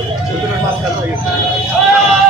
よろしくお願いします。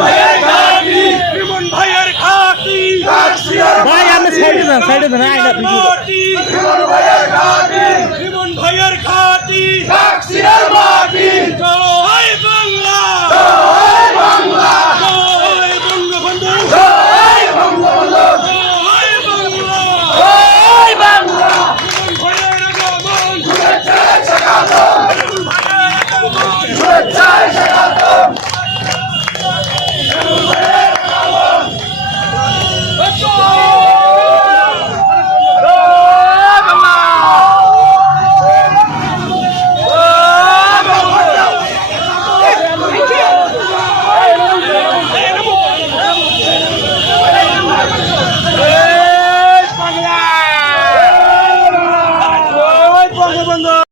ভাই আপনি ভাইয়ের খাটি ভাইয়ের খাটি বাংলা।